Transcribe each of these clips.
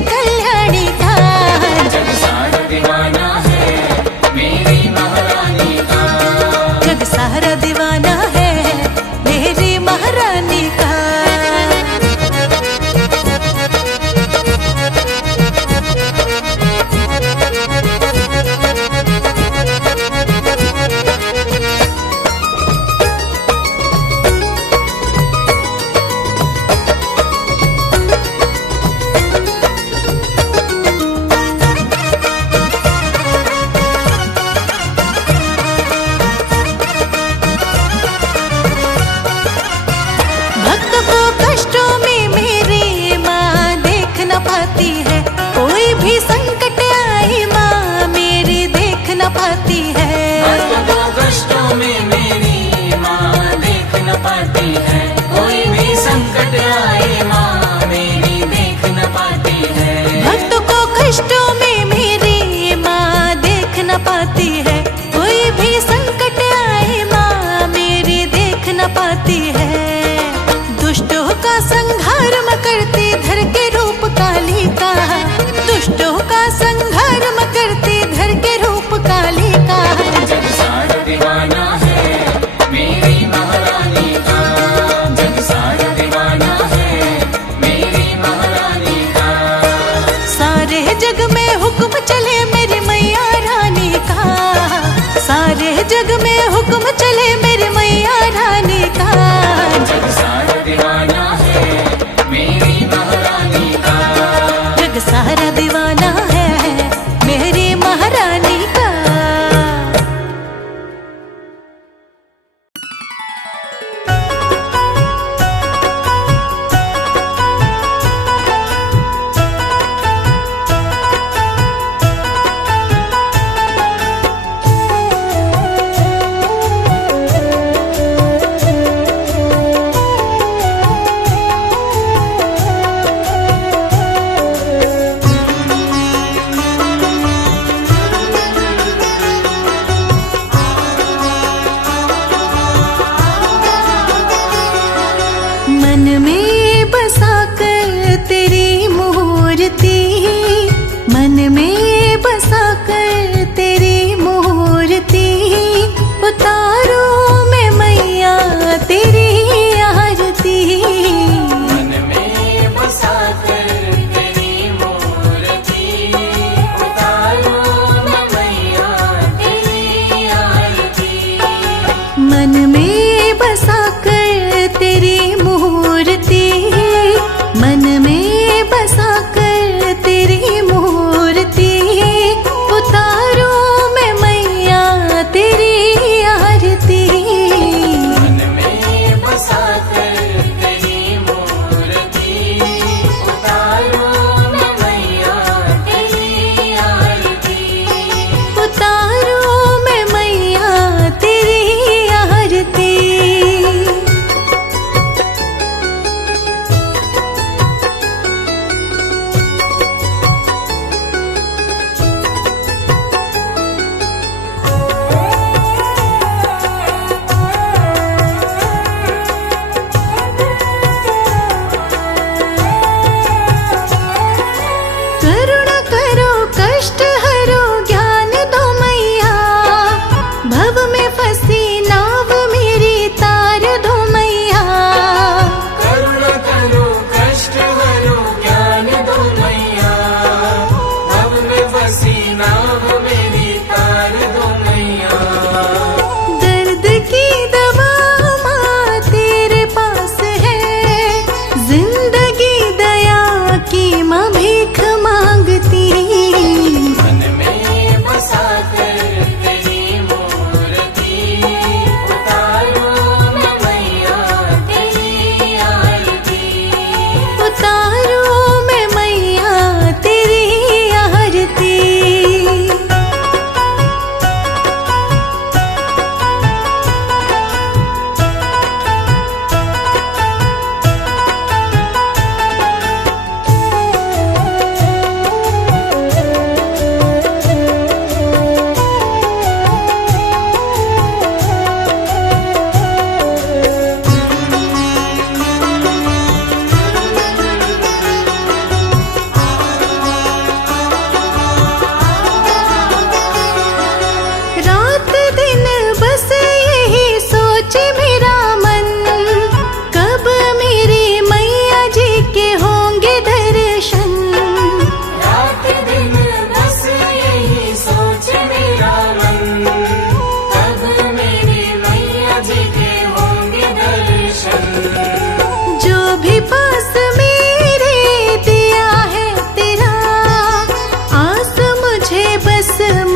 कल्याणी का। जग सारा दीवाना है मेरी महारानी का। जग सारा दीवाना है मेरी महारानी का। भक्त को कष्टों में मेरी माँ देख न पाती है। कोई भी संकट आई माँ मेरी देख न पाती है। भक्त को कष्टों में मेरी माँ देख न पाती है। कोई भी संकट आए माँ मेरी देख न पाती है। भक्त को कष्टों में मेरी माँ देख न पाती है। कोई भी संकट आए माँ मेरी देख न पाती है। दुष्टों का संहार म करती धर के रूप काली का। दुष्टों का संहार म करती धर के रूप काली का। जग सारा दीवाना है मेरी महारानी का। जग सारा दीवाना है मेरी महारानी का। सारे जग में हुक्म चले मेरी मैया रानी का। सारे जग में हुक्म चले मेरी मैया रानी का। जग सारा दीवाना है मेरी महारानी का। जग सारा दीवाना है मेरी महारानी का। मन में बसा कर तेरी मूर्ति। मन में बसा कर तेरी मूर्ति। उतारो मैं मैया तेरी आरती। मन में बसा कर तेरी मूर्ति। उतारो मैं मैया तेरी आरती। मन में बसा कर तेरी मूर्ति। मन में बसा कर तेरी मूर्ति।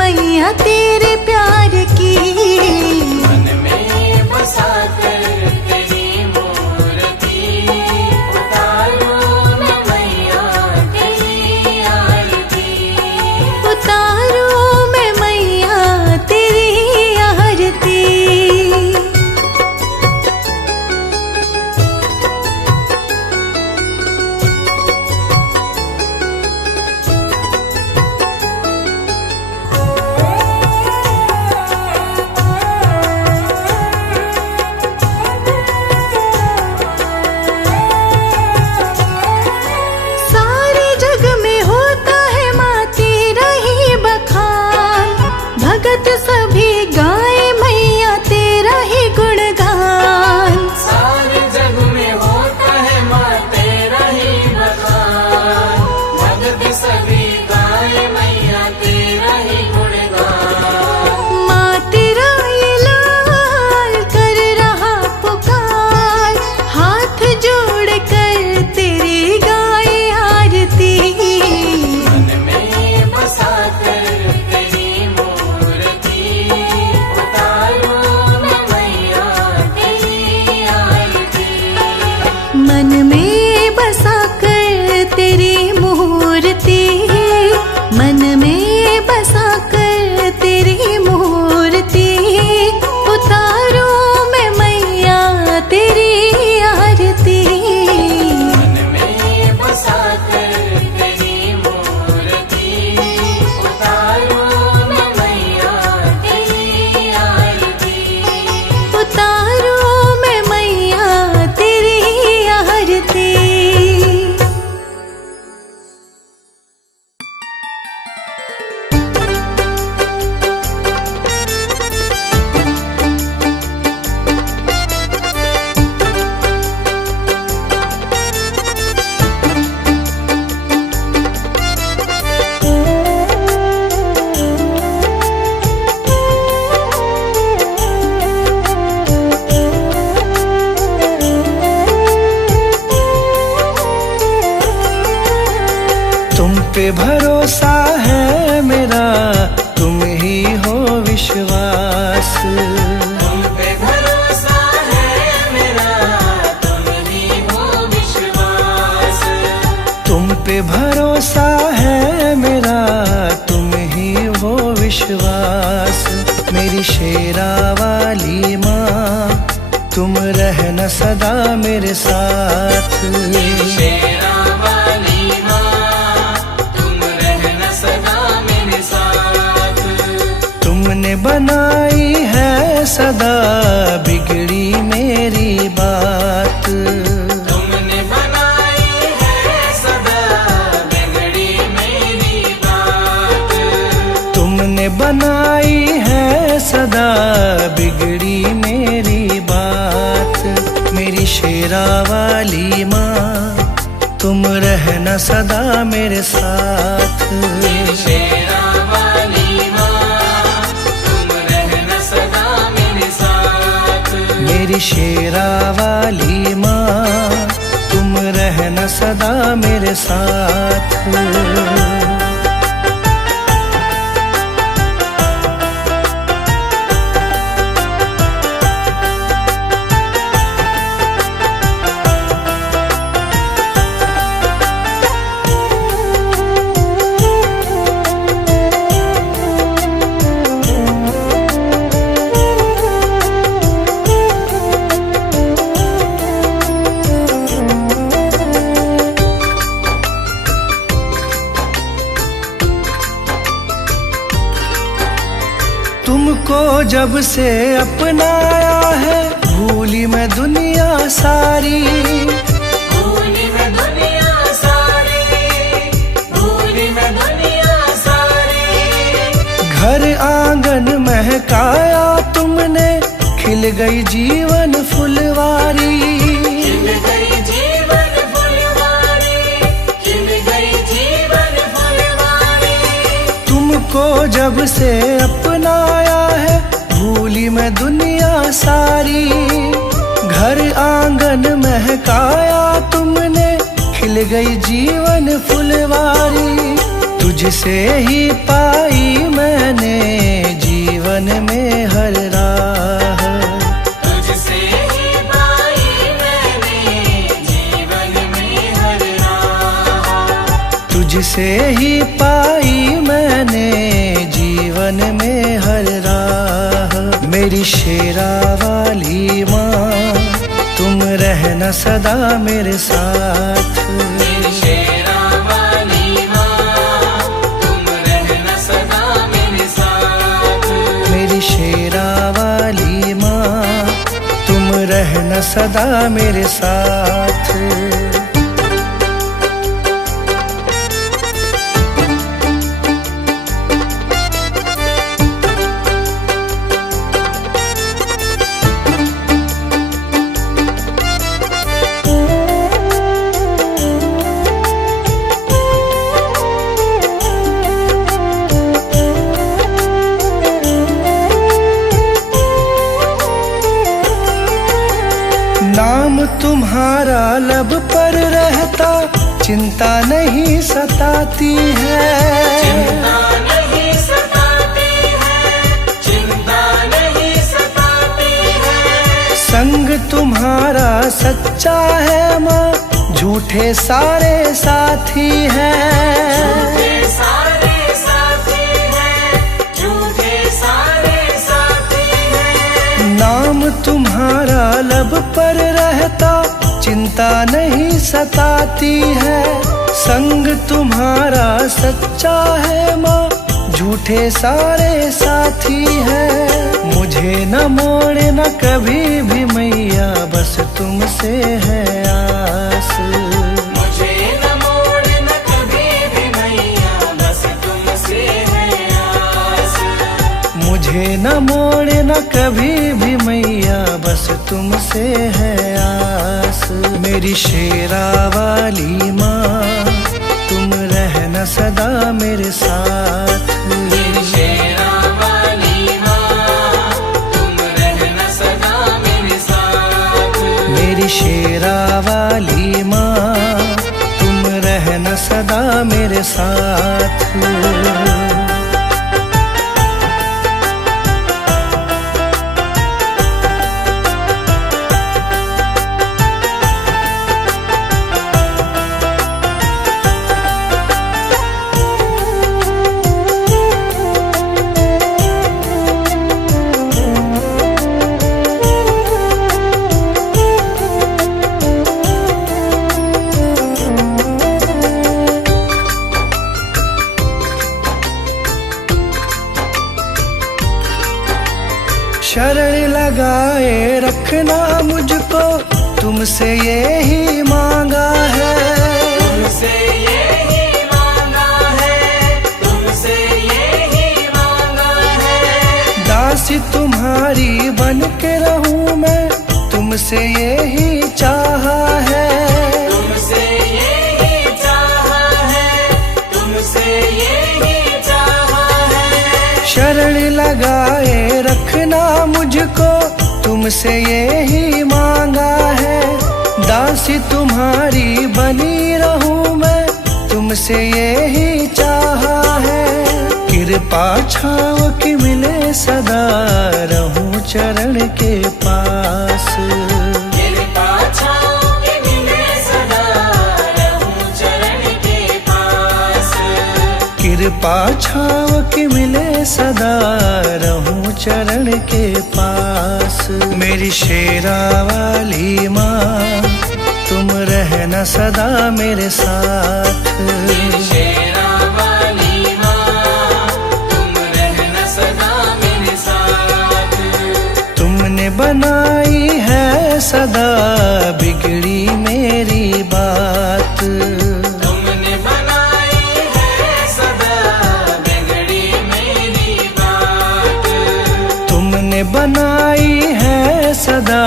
मैया तेरे प्यार की। मन में बसा कर तेरी मूर्ति उतारूं मैं मैया तेरी आरती। उतारूं मैं मैया तेरी आरती। सारे जग में होता है माँ तेरा ही बखान, भगत सभी गाए मैया तेरा ही गुणगान। सारे जग में होता है माँ तेरा ही बखान, भगत सभी गाए मैया तेरा ही गुणगान। माँ तेरा ये लाल कर रहा पुकार, हाथ जोड़ कर तेरी गाए आरती। मन में बसा कर तेरी मूर्ति उतारूं मैं मैया तेरी आरती। मन में बसा कर तेरी मूर्ति, मन में बसा कर तेरी मूर्ति उतारूं मैं मैया तेरी आरती। मन में बसा कर तेरी मूर्ति उतारूं मैं मैया तेरी आरती। उतारूं मैं मैया तेरी आरती। तुम पे भरोसा है मेरा, तुम ही हो विश्वास। तुम पे भरोसा है मेरा, तुम ही हो विश्वास। तुम पे भरोसा है मेरा, तुम ही हो विश्वास। मेरी शेरा वाली माँ, तुम रहना सदा मेरे साथ। शेरा वाली माँ, तुम रहना सदा मेरे साथ। तुमने बनाई है सदा बिगड़ी मेरी बात। तुमने बनाई है सदा बिगड़ी मेरी बात। तुमने बनाई है सदा बिगड़ी मेरी बात। मेरी शेरा वाली माँ, तुम रहना सदा मेरे साथ। शेरा वाली माँ, तुम रहना सदा मेरे साथ। मेरी शेरा वाली माँ, तुम रहना सदा मेरे साथ। तुमको जब से अपनाया है, भूली मैं दुनिया सारी। भूली मैं दुनिया सारी, भूली मैं दुनिया सारी। घर आंगन महकाया तुमने, खिल गई जीवन फुलवारी। खिल गई जीवन फुलवारी, खिल गई जीवन फुलवारी। तुमको जब से अपनाया है, भूली मैं दुनिया सारी। घर आंगन महकाया तुमने, खिल गई जीवन फुलवारी। तुझसे ही पाई मैंने जीवन में हर राह, तुझसे ही पाई मैंने जीवन में हर राह, तुझसे ही पाई मैंने जीवन में हर राह। मेरी शेरा वाली माँ तुम रहना सदा मेरे साथ, मेरी शेरा वाली माँ तुम रहना सदा मेरे साथ, मेरी शेरा वाली माँ तुम रहना सदा मेरे साथ। नाम तुम्हारा लब पर रहता चिंता नहीं सताती है, चिंता नहीं सताती है, चिंता नहीं सताती है, संग तुम्हारा सच्चा है माँ झूठे सारे साथी हैं, झूठे सारे साथी हैं, झूठे सारे साथी हैं। नाम तुम्हारा लब पर रहता चिंता नहीं सताती है, संग तुम्हारा सच्चा है माँ झूठे सारे साथी हैं। मुझे न मोड़ना कभी भी मैया बस तुमसे है आस, मुझे न मोड़ना कभी भी मैया बस तुमसे है आस, मुझे न मोड़ना कभी भी मैया बस तुमसे है आस। मेरी शेरा वाली माँ तुम रहना सदा मेरे साथ, मेरी शेरा वाली माँ तुम रहना सदा मेरे साथ, मेरी शेरा वाली माँ तुम रहना सदा मेरे साथ। शरण लगाए रखना मुझको तुमसे यही मांगा है, तुमसे यही मांगा है, तुमसे यही मांगा है। दासी तुम्हारी बन के रहूं मैं तुमसे यही चाहा है, तुमसे यही चाहा है, तुमसे यही चाहा है। शरण लगाए रखना मुझको तुमसे यही मांगा है, दासी तुम्हारी बनी रहूं मैं तुमसे यही चाहा है। कृपा छाव की मिले सदा रहूं चरण के पास, कृपा छाँव के मिले सदा रहूं चरण के पास, कृपा छाव की मिले सदा रहूं चरण के पास। मेरी शेरा वाली माँ तुम रहना सदा मेरे साथ, मेरी शेरा वाली माँ तुम रहना सदा मेरे साथ। तुमने बनाई है सदा बिगड़ी मेरी बात, तुमने बनाई है सदा बिगड़ी मेरी बात, तुमने बनाई है सदा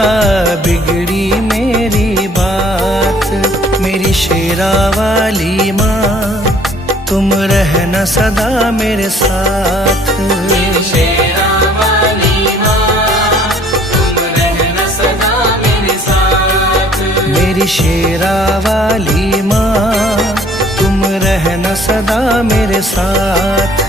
बिगड़ी मेरी बात। मेरी शेरा वाली माँ तुम रहना सदा मेरे साथ, मेरी शेरा वाली माँ तुम रहना सदा मेरे साथ, मेरी शेरा वाली माँ तुम रहना सदा मेरे साथ।